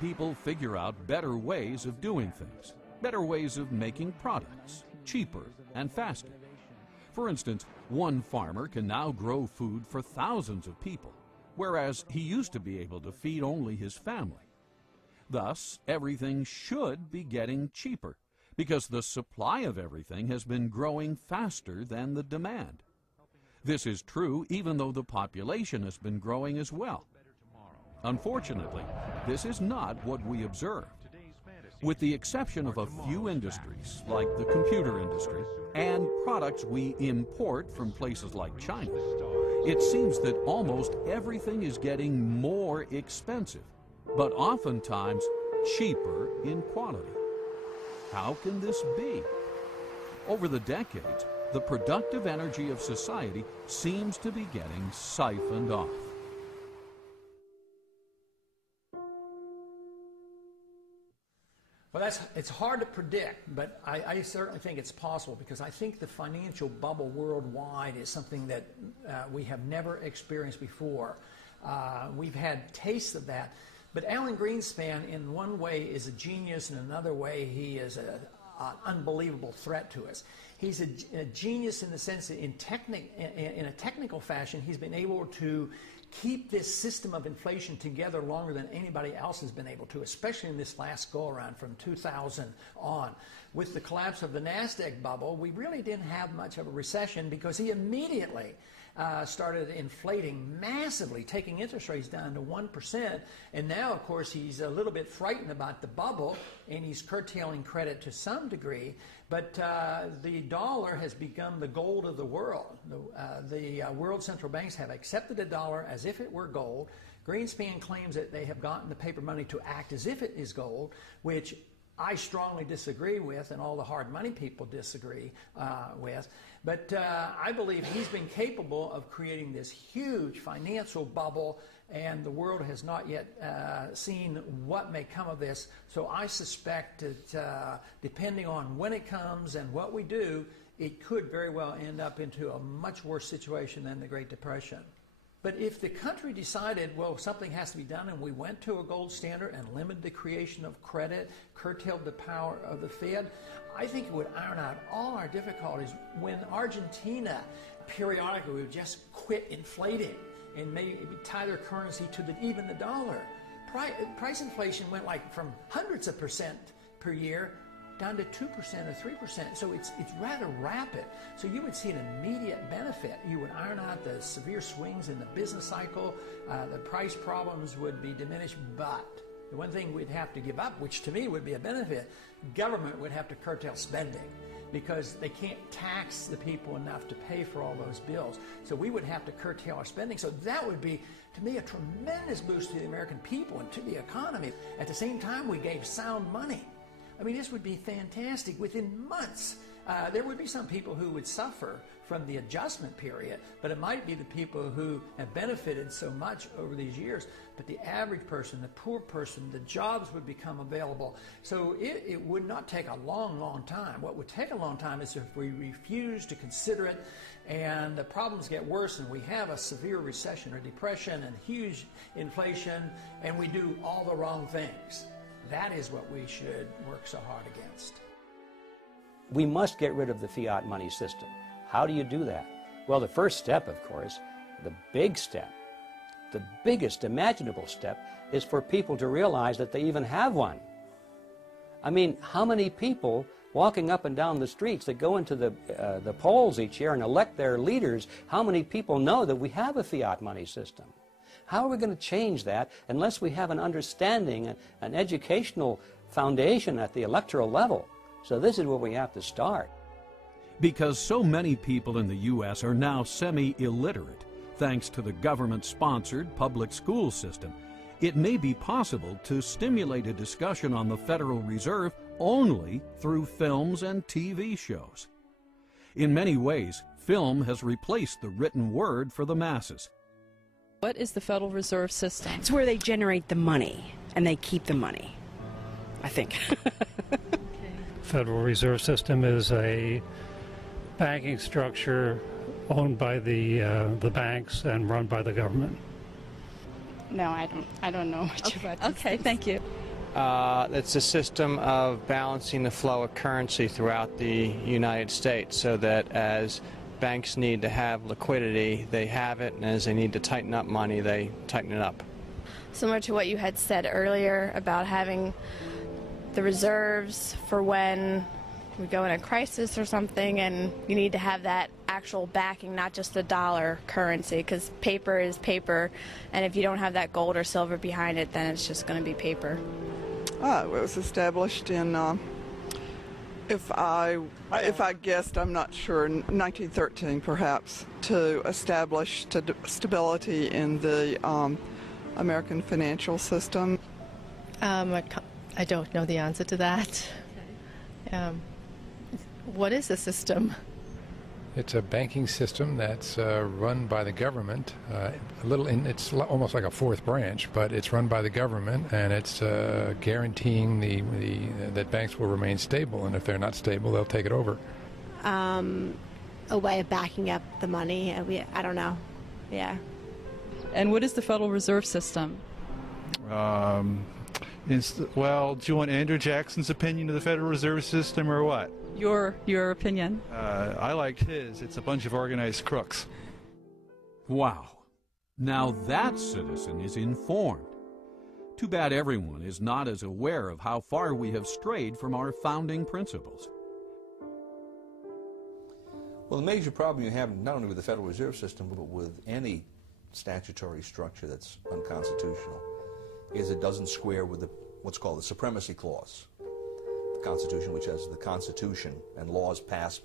people figure out better ways of doing things, better ways of making products, cheaper and faster. For instance, one farmer can now grow food for thousands of people, whereas he used to be able to feed only his family. Thus, everything should be getting cheaper, because the supply of everything has been growing faster than the demand. This is true even though the population has been growing as well. Unfortunately, this is not what we observed. With the exception of a few industries, like the computer industry, and products we import from places like China, it seems that almost everything is getting more expensive, but oftentimes cheaper in quality. How can this be? Over the decades, the productive energy of society seems to be getting siphoned off. Well, it's hard to predict, but I certainly think it's possible, because I think the financial bubble worldwide is something that we have never experienced before. We've had tastes of that, but Alan Greenspan in one way is a genius, and in another way he is an unbelievable threat to us. He's a genius in the sense that in a technical fashion he's been able to keep this system of inflation together longer than anybody else has been able to, especially in this last go-around from 2000 on. With the collapse of the NASDAQ bubble, we really didn't have much of a recession, because he immediately started inflating massively, taking interest rates down to 1%. And now, of course, he's a little bit frightened about the bubble, and he's curtailing credit to some degree. But the dollar has become the gold of the world. The world central banks have accepted the dollar as if it were gold. Greenspan claims that they have gotten the paper money to act as if it is gold, which I strongly disagree with, and all the hard money people disagree with. But I believe he's been capable of creating this huge financial bubble, and the world has not yet seen what may come of this. So I suspect that depending on when it comes and what we do, it could very well end up into a much worse situation than the Great Depression. But if the country decided, well, something has to be done, and we went to a gold standard and limited the creation of credit, curtailed the power of the Fed, I think it would iron out all our difficulties. When Argentina periodically would just quit inflating and maybe tie their currency to even the dollar, price inflation went like from hundreds of percent per year down to 2% or 3%. So it's rather rapid. So you would see an immediate benefit. You would iron out the severe swings in the business cycle. The price problems would be diminished. But the one thing we'd have to give up, which to me would be a benefit, government would have to curtail spending, because they can't tax the people enough to pay for all those bills. So we would have to curtail our spending. So that would be, to me, a tremendous boost to the American people and to the economy. At the same time, we gave sound money. I mean, this would be fantastic. Within months, there would be some people who would suffer from the adjustment period, but it might be the people who have benefited so much over these years. But the average person, the poor person, the jobs would become available. So it would not take a long, long time. What would take a long time is if we refuse to consider it, and the problems get worse, and we have a severe recession or depression and huge inflation, and we do all the wrong things. That is what we should work so hard against. We must get rid of the fiat money system. How do you do that? Well, the first step, of course, the big step, the biggest imaginable step, is for people to realize that they even have one. I mean, how many people walking up and down the streets that go into the polls each year and elect their leaders, how many people know that we have a fiat money system? How are we going to change that unless we have an understanding, an educational foundation at the electoral level? So this is where we have to start. Because so many people in the U.S. are now semi-illiterate, thanks to the government-sponsored public school system, it may be possible to stimulate a discussion on the Federal Reserve only through films and TV shows. In many ways, film has replaced the written word for the masses. What is the Federal Reserve System? It's where they generate the money, and they keep the money, I think. Federal Reserve System is a banking structure owned by the banks and run by the government. No, I don't know much about this. Okay, thank you. It's a system of balancing the flow of currency throughout the United States so that as banks need to have liquidity, they have it, and as they need to tighten up money, they tighten it up. Similar to what you had said earlier about having the reserves for when we go in a crisis or something, and you need to have that actual backing, not just the dollar currency, because paper is paper, and if you don't have that gold or silver behind it, then it's just going to be paper. It was established in, if I guessed, I'm not sure, 1913 perhaps, to establish stability in the American financial system. I don't know the answer to that. What is the system? It's a banking system that's run by the government. It's almost like a fourth branch, but it's run by the government, and it's guaranteeing that banks will remain stable. And if they're not stable, they'll take it over. A way of backing up the money. I don't know. Yeah. And what is the Federal Reserve System? Well, do you want Andrew Jackson's opinion of the Federal Reserve System or what? Your opinion? I liked his. It's a bunch of organized crooks. Wow. Now that citizen is informed. Too bad everyone is not as aware of how far we have strayed from our founding principles. Well, the major problem you have not only with the Federal Reserve System, but with any statutory structure that's unconstitutional, is it doesn't square with what's called the Supremacy Clause. The Constitution, which has the Constitution and laws passed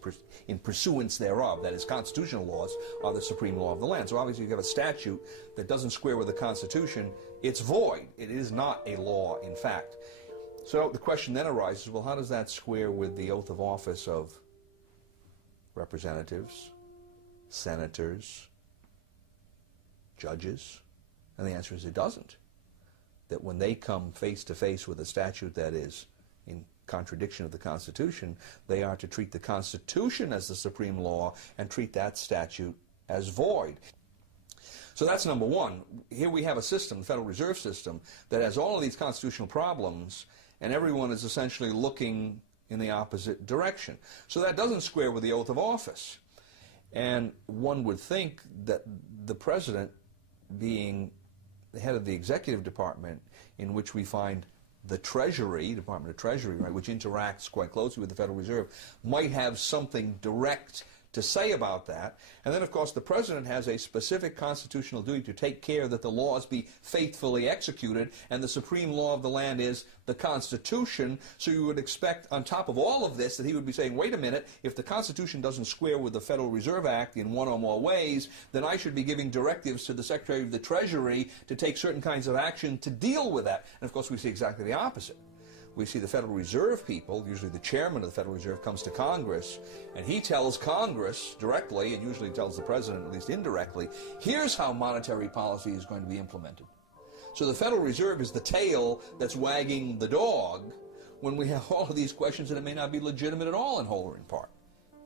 in pursuance thereof, that is, constitutional laws are the supreme law of the land. So obviously you have a statute that doesn't square with the Constitution, it's void. It is not a law, in fact. So the question then arises, well, how does that square with the oath of office of representatives, senators, judges? And the answer is it doesn't. That when they come face to face with a statute that is in contradiction of the Constitution, they are to treat the Constitution as the supreme law and treat that statute as void. So that's number one. Here we have a system, the Federal Reserve System, that has all of these constitutional problems, and everyone is essentially looking in the opposite direction. So that doesn't square with the oath of office. And one would think that the president, being the head of the executive department, in which we find the Treasury, Department of Treasury, right, which interacts quite closely with the Federal Reserve, might have something direct to say about that. And then, of course, the president has a specific constitutional duty to take care that the laws be faithfully executed, and the supreme law of the land is the Constitution. So you would expect, on top of all of this, that he would be saying, wait a minute, if the Constitution doesn't square with the Federal Reserve Act in one or more ways, then I should be giving directives to the Secretary of the Treasury to take certain kinds of action to deal with that. And, of course, we see exactly the opposite. We see the Federal Reserve people, usually the chairman of the Federal Reserve comes to Congress, and he tells Congress directly, and usually tells the president at least indirectly, here's how monetary policy is going to be implemented. So the Federal Reserve is the tail that's wagging the dog when we have all of these questions that it may not be legitimate at all in whole or in part.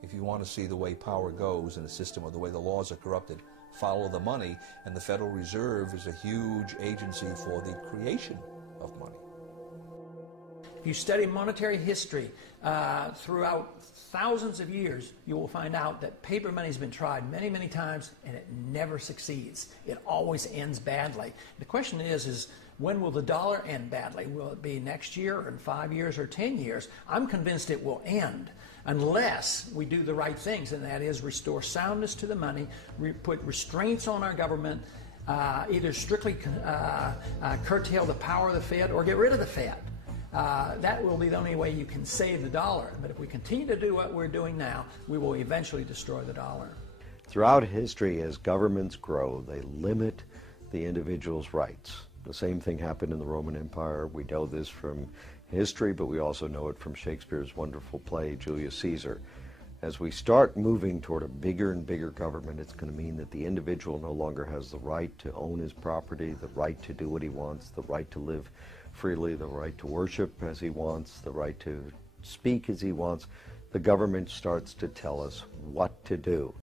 If you want to see the way power goes in a system or the way the laws are corrupted, follow the money, and the Federal Reserve is a huge agency for the creation of money. If you study monetary history throughout thousands of years, you will find out that paper money has been tried many, many times, and it never succeeds. It always ends badly. The question is when will the dollar end badly? Will it be next year, or in 5 years, or 10 years? I'm convinced it will end unless we do the right things, and that is restore soundness to the money, put restraints on our government, either strictly curtail the power of the Fed or get rid of the Fed. That will be the only way you can save the dollar. But if we continue to do what we're doing now, we will eventually destroy the dollar. Throughout history, as governments grow, they limit the individual's rights. The same thing happened in the Roman Empire. We know this from history, but we also know it from Shakespeare's wonderful play, Julius Caesar. As we start moving toward a bigger and bigger government, it's going to mean that the individual no longer has the right to own his property, the right to do what he wants, the right to live freely, the right to worship as he wants, the right to speak as he wants. The government starts to tell us what to do.